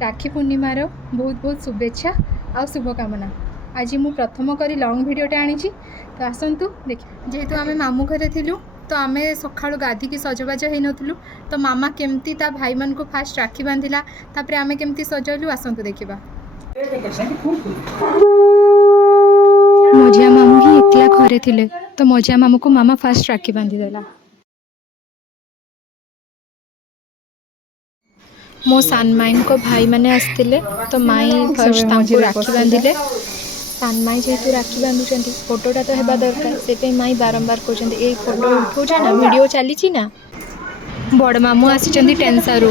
राखी पूर्णिमार बहुत बहुत शुभेच्छा आ शुभकामना। आज मु प्रथम करी लंग भिडटे आनी तो आसतु देख जेहेतु आम मामू घरे थिलु तो आम सका गाधिकी सजबाज हो नथिलु तो मामा केमती ता भाई मान को फास्ट राखी बांधिला तापर आम केमती सजलु आसतु देखा। मझिया मामू ही एकला घरे थिले तो मझिया मामू को मामा फास्ट राखी बांधी देला। मो सान माई को भाई मैंने आसते तो माई फर्स्ट तांको राखी बांधिले। सान माई जेहेतु राखी बांधुंट फोटोटा तो हेबा दरकार से माई बारंबार कहते ये फोटो उठा ना वीडियो चली ना। बड़ मामू आसी टेनसा रू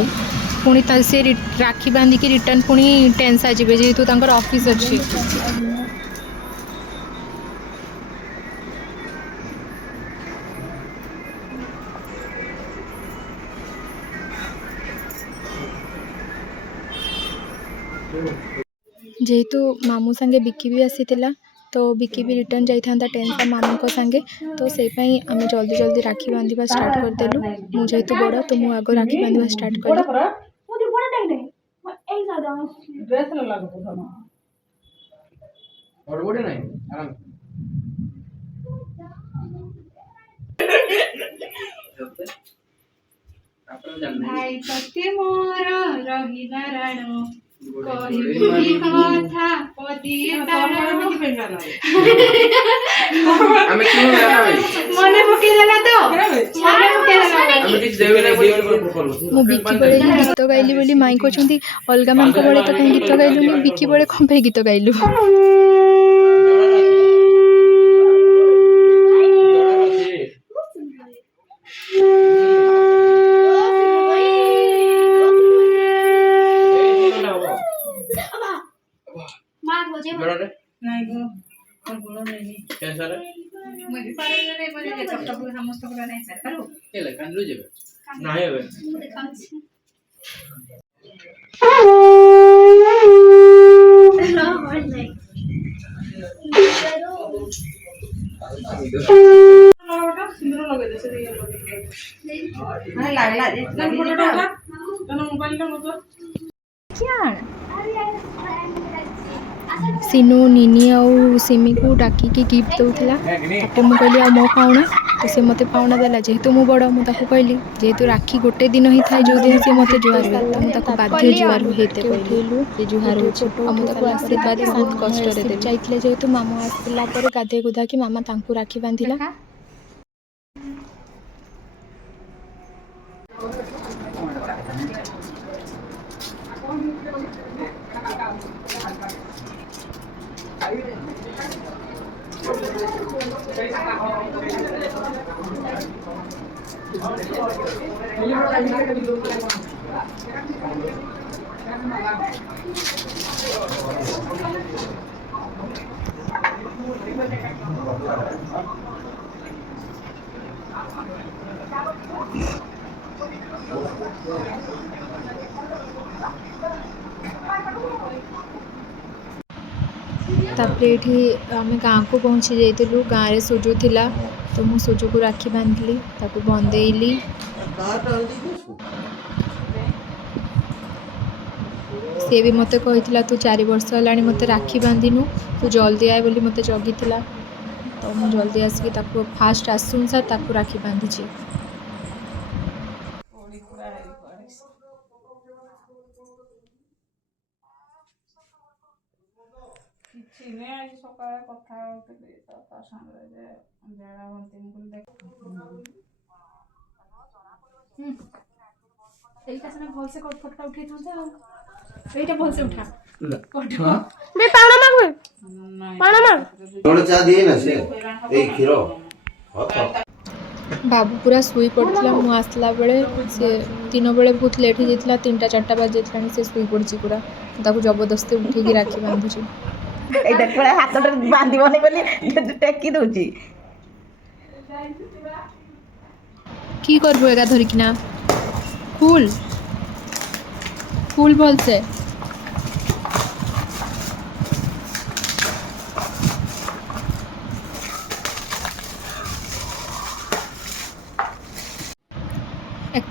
पुणी सी राखी बांधिकी रिटर्न पुणी टेनसा जी जेहेतु ऑफिस अच्छी। जेहेतु मामू संगे बिकी भी आसी तो बिकी भी रिटर्न जाता टेंसा मामू को संगे तो से आम जल्दी जल्दी राखी बांधा स्टार्ट करदेलु। मु जेहेतु बड़ तो मु आग राखी बांधा स्टार्ट कली। भाई सत्य मोर रही नारायण कही कथा पति मने पकेला तो मु बिकी बड़े गीत गाइली बोली माई कहते अलगा मान बड़े तो कहीं गीत गाइलुनी बिकी बड़े कौन पे गीत गाइलु। सिनु निनी आउ सिमी को डाकिकी गिफ्ट दौला तो मुझे कहली आ मो पाउना तो सी मत पाउना देला जेहेतु मु बड़ मुझे कहली जेहेतु राखी गोटे दिन ही थाए जो दिन सी मत जुआर हुए तो मुझे बाध्य जुआर हेते उठेलु जुहार मुझे आशीर्वाद बहुत कष्ट चाहिए जेहेतु मामू आसला गाधे गुधा कि मामा तांकु राखी बांधिला। तापरे ये आम गाँव को पहुँची जाइलु गाँव में सुजु थिला तो मु सुजु को राखी बांधली ताको बंदेली। सी भी मत कही तू 4 वर्ष है मत राखी बांधिनु तू जल्दी आए बोली मत जगी तो मु जल्दी आसिक फास्ट आसुनसा ताको राखी बांधी। बाबू पूरा शुई पड़ा मु आसला बेले से दिन बेले बहुत लेट हो जाता 3टा 4टा बाज जाता से शुई पड़ी पूरा ताकू जबरदस्ती उठेकी राखी बांधुची हाथ बांधबनी बोली टेकी दउची की करबो एगा धरिकिना फुल फुल भल से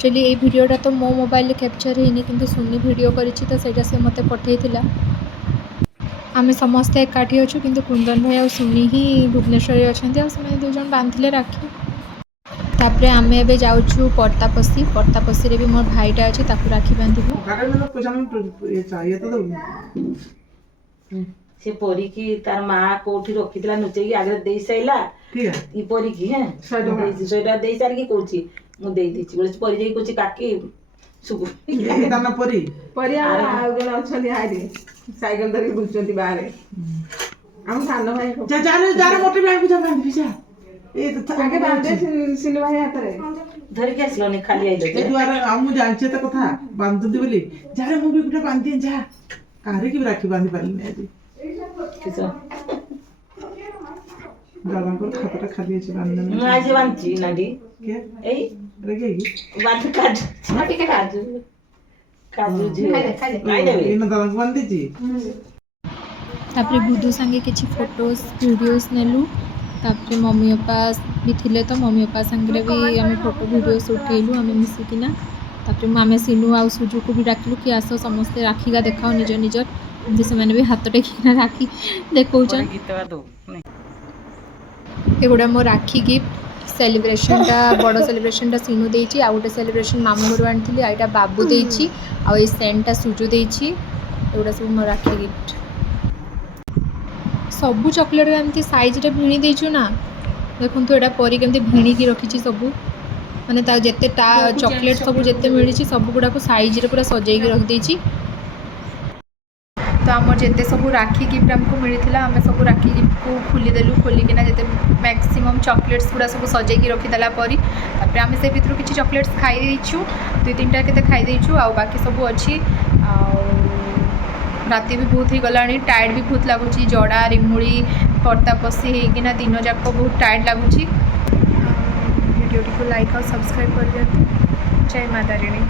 एक्चुअली ये वीडियोटा तो मो मोबाइल कैप्चर होनी कि सुनी वीडियो करिछि तो सेटा से मते पठेइथिला। आम समस्ते एकाठी अच्छु किंतु कुंदन भाई आ सुनी ही भुवनेश्वर अच्छे आ से दु जन बांधिले राखी। तापरे आम एबे जाउछु पर्तापसी रे भी मोर भाईटा अछि ताकू राखी बांधिबु। से परी की तार माँ कोठी रखितला नुचेकी आगे देई सैला ई परी की हैं सेटा देई सार की कोची मु देई दिछि बोले परी जाई कोची काकी सुगु ताना परी परी आ जण अछली हाइरे साइकिल धरि बुलचंती बाहरे हम सानो भाई जा जा रे जा रे मोटे भाई को जा बांध जा ए तो आगे बांधे सिनु भाई हाथ रे धरि के आसलोनी खाली आइलो ए द्वारा हम जानचे त कथा बांधुदी बोली जा रे मु भी गुटा बांध दे जा कारे की राखी बांधी पारली आज किसो दादांकर खाताटा खाली अछि बांधने मु आज बांधची नाडी के एई रगे की बांध काजू जी खाई देबे इन दादा को बांध दीची तापरे बुधु संगे किछि फोटोज वीडियोस नेलु। तापरे मम्मी पापा भी थिले तो मम्मी पापा संगे भी आम फोटो वीडियोस उठेलु आम मिसिकिना। तापरे आम सिनु आ सुजु को भी डाकलु कि आस समस्ते राखीगा देखाओ निजर निजर एमती से भी हाथ टेकिना राखी देखौछन। एगुड़ा मो राखी गिफ्ट सेलिब्रेशनटा बड़ सेलिब्रेशनटा सिनु देइछि आ गोटे सेलिब्रेशन मामू घर आनी आईटा बाबू देइछि आ ए सेंटा सुजु देइछि। एगुड़ा सब मो राखी गिफ्ट सबू चॉकलेट एमती साइज रे भिणी देइछु ना देखु तो एटा परी केमती भिणी की रखिछि सबू माने ता जत्ते चॉकलेट सबू जत्ते मिलिछि सबू गुडा को साइज रे पूरा सजाई की रख देइछि। तो आम जिते सब राखी गिफ्ट आमको मिलता आम सब राखी गिफ्ट को खोलीदेलु खोलिकिना जिते मैक्सिमम चॉकलेट्स गुड़ा सब सजाई रखीदेला परी तापर आम से भितर किसी चॉकलेट्स खाई देइछु 2-3टा केते खाई देइछु आ बाकी सब अच्छी राति भी बहुत ही गलानी टायर्ड भी बहुत लगुच जड़ा रिमुड़ी पर्तापसी होना दिन जाक बहुत टायर्ड लगुच। वीडियो को लाइक और सब्सक्राइब कर दिया। जय माता रानी।